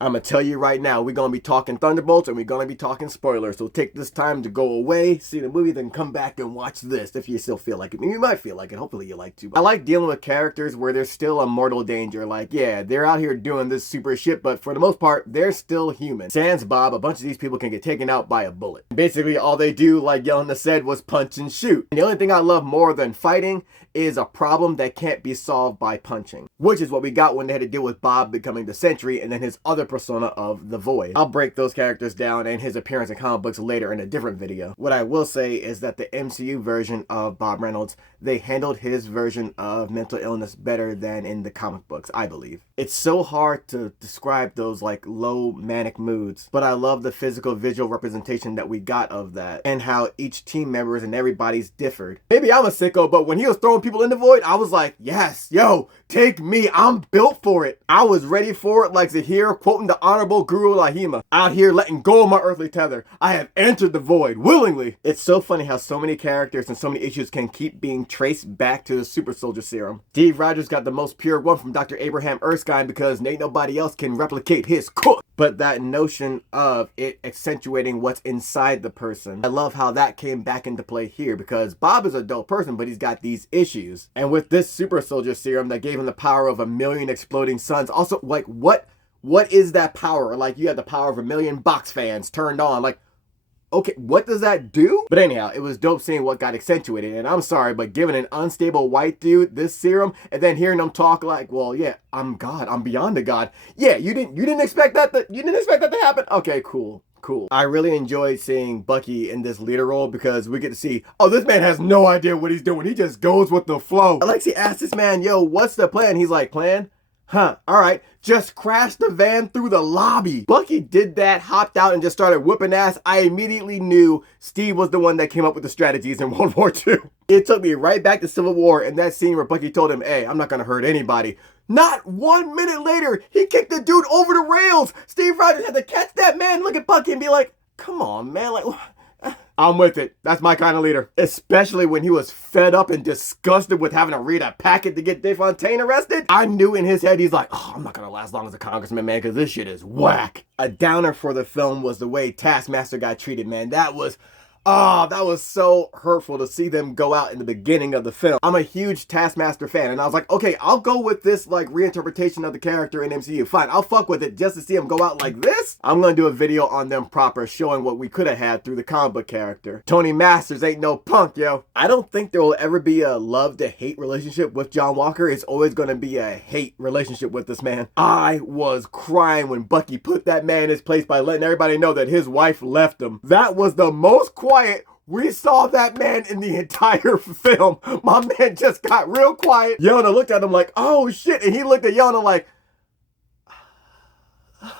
I'm gonna tell you right now, we're gonna be talking Thunderbolts and we're gonna be talking spoilers. So take this time to go away, see the movie, then come back and watch this if you still feel like it. I mean, you might feel like it. Hopefully you like to. I like dealing with characters where there's still a mortal danger. Like, yeah, they're out here doing this super shit, but for the most part, they're still human. Sans Bob, a bunch of these people can get taken out by a bullet. Basically, all they do, like Yelena said, was punch and shoot. And the only thing I love more than fighting is a problem that can't be solved by punching, which is what we got when they had to deal with Bob becoming the Sentry and then his other persona of the Void. I'll break those characters down and his appearance in comic books later in a different video. What I will say is that the MCU version of Bob Reynolds, they handled his version of mental illness better than in the comic books, I believe. It's so hard to describe those like low manic moods, but I love the physical visual representation that we got of that and how each team members and everybody's differed. Maybe I'm a sicko, but when he was throwing people in the void, I was like, yes, yo, take me, I'm built for it. I was ready for it, like Zahir quoting the Honorable Guru Lahima, out here letting go of my earthly tether. I have entered the void willingly. It's so funny how so many characters and so many issues can keep being traced back to the super soldier serum. Steve Rogers got the most pure one from Dr. Abraham Erskine because ain't nobody else can replicate his cook. But that notion of it accentuating what's inside the person, I love how that came back into play here because Bob is a dope person, but he's got these issues. And with this super soldier serum that gave him the power of 1,000,000 exploding suns, also like what is that power? Like you have the power of 1,000,000 box fans turned on. Like, okay, what does that do? But anyhow, it was dope seeing what got accentuated. And I'm sorry, but giving an unstable white dude this serum and then hearing him talk like, well, yeah, I'm God, I'm beyond a God. Yeah, you didn't expect that to happen? Okay, cool. I really enjoyed seeing Bucky in this leader role because we get to see, oh, this man has no idea what he's doing. He just goes with the flow. Alexi asked this man, yo, what's the plan? He's like, plan? Huh, all right, just crash the van through the lobby. Bucky did that, hopped out, and just started whooping ass. I immediately knew Steve was the one that came up with the strategies in World War II. It took me right back to Civil War and that scene where Bucky told him, hey, I'm not gonna hurt anybody. Not 1 minute later, he kicked the dude over the rails. Steve Rogers had to catch that man, look at Bucky, and be like, come on, man, like, I'm with it. That's my kind of leader. Especially when he was fed up and disgusted with having to read a packet to get DeFontaine arrested. I knew in his head, he's like, oh, I'm not going to last long as a congressman, man, because this shit is whack. A downer for the film was the way Taskmaster got treated, man. That was so hurtful to see them go out in the beginning of the film. I'm a huge Taskmaster fan, and I was like, okay, I'll go with this, like, reinterpretation of the character in MCU. Fine, I'll fuck with it just to see him go out like this. I'm gonna do a video on them proper, showing what we could have had through the comic book character. Tony Masters ain't no punk, yo. I don't think there will ever be a love-to-hate relationship with John Walker. It's always gonna be a hate relationship with this man. I was crying when Bucky put that man in his place by letting everybody know that his wife left him. That was the most quiet we saw that man in the entire film. My man just got real quiet. Yelena looked at him like, oh shit. And he looked at Yelena like,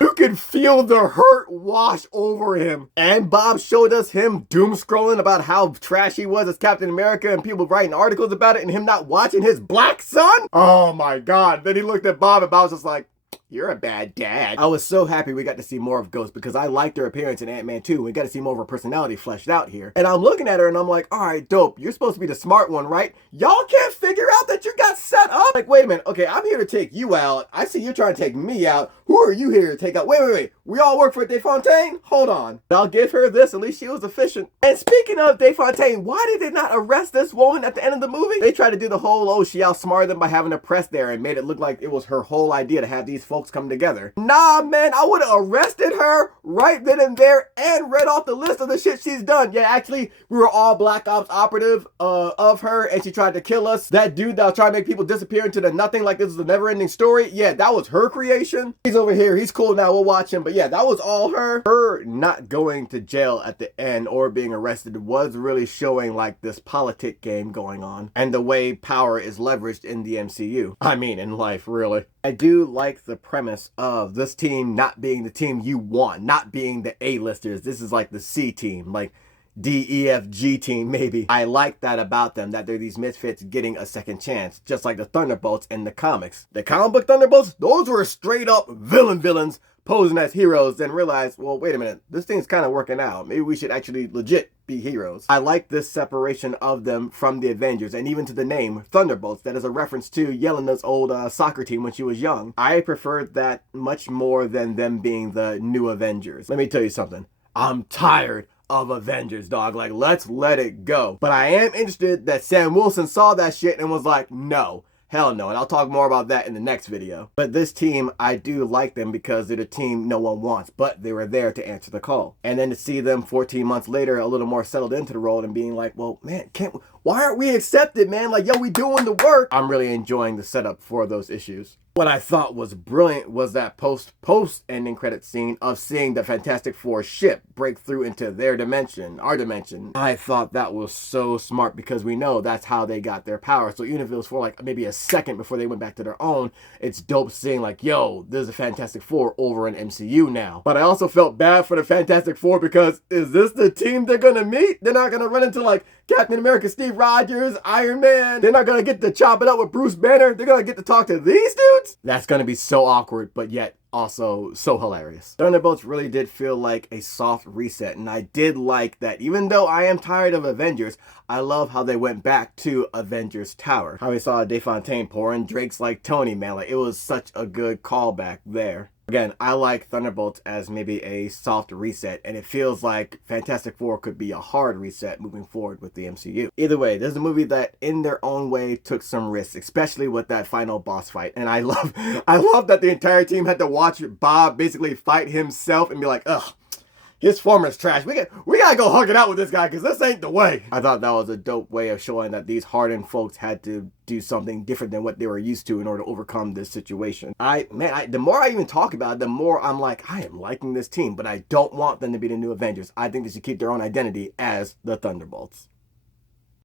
you can feel the hurt wash over him. And Bob showed us him doom scrolling about how trash he was as Captain America and people writing articles about it and him not watching his black son. Oh my God. Then he looked at Bob and Bob was just like, you're a bad dad. I was so happy we got to see more of Ghost because I liked her appearance in Ant-Man 2. We got to see more of her personality fleshed out here. And I'm looking at her and I'm like, all right, dope. You're supposed to be the smart one, right? Y'all can't figure out that you got set up? Like, wait a minute. Okay, I'm here to take you out. I see you trying to take me out. Who are you here to take out? Wait. We all work for DeFontaine? Hold on. I'll give her this. At least she was efficient. And speaking of DeFontaine, why did they not arrest this woman at the end of the movie? They tried to do the whole, oh, she outsmarted them by having a press there and made it look like it was her whole idea to have these folks come together. Nah, man, I would have arrested her right then and there and read off the list of the shit she's done. Yeah, actually, we were all Black Ops operative of her and she tried to kill us. That dude that was trying to make people disappear into the nothing like this was a never-ending story. Yeah, that was her creation. He's over here. He's cool now. We'll watch him. But yeah, that was all her. Her not going to jail at the end or being arrested was really showing like this politic game going on and the way power is leveraged in the MCU. I mean, in life, really. I do like the premise of this team not being the team you want, not being the A-listers. This is like the C team, like D, E, F, G team, maybe. I like that about them, that they're these misfits getting a second chance, just like the Thunderbolts in the comics. The comic book Thunderbolts, those were straight up villains posing as heroes, then realize, well, wait a minute, this thing's kind of working out. Maybe we should actually legit be heroes. I like this separation of them from the Avengers, and even to the name Thunderbolts, that is a reference to Yelena's old soccer team when she was young. I preferred that much more than them being the new Avengers. Let me tell you something. I'm tired of Avengers, dog. Like, let's let it go. But I am interested that Sam Wilson saw that shit and was like, no. Hell no, and I'll talk more about that in the next video. But this team, I do like them because they're the team no one wants, but they were there to answer the call. And then to see them 14 months later, a little more settled into the role and being like, well, man, why aren't we accepted, man? Like, yo, we doing the work. I'm really enjoying the setup for those issues. What I thought was brilliant was that post ending credit scene of seeing the Fantastic Four ship break through into their dimension, our dimension. I thought that was so smart because we know that's how they got their power. So even if it was for like maybe a second before they went back to their own, it's dope seeing like, yo, there's a Fantastic Four over in MCU now. But I also felt bad for the Fantastic Four because is this the team they're gonna meet? They're not gonna run into like Captain America, Steve Rogers, Iron Man. They're not gonna get to chop it up with Bruce Banner. They're gonna get to talk to these dudes? That's gonna be so awkward, but yet also so hilarious. Thunderbolts really did feel like a soft reset, and I did like that even though I am tired of Avengers, I love how they went back to Avengers Tower. How we saw DeFontaine pouring drinks like Tony, man. Like, it was such a good callback there. Again, I like Thunderbolts as maybe a soft reset, and it feels like Fantastic Four could be a hard reset moving forward with the MCU. Either way, there's a movie that in their own way took some risks, especially with that final boss fight. And I love that the entire team had to watch Bob basically fight himself and be like, ugh, his form is trash. We gotta go hug it out with this guy because this ain't the way. I thought that was a dope way of showing that these hardened folks had to do something different than what they were used to in order to overcome this situation. The more I even talk about it, the more I'm like, I am liking this team, but I don't want them to be the new Avengers. I think they should keep their own identity as the Thunderbolts.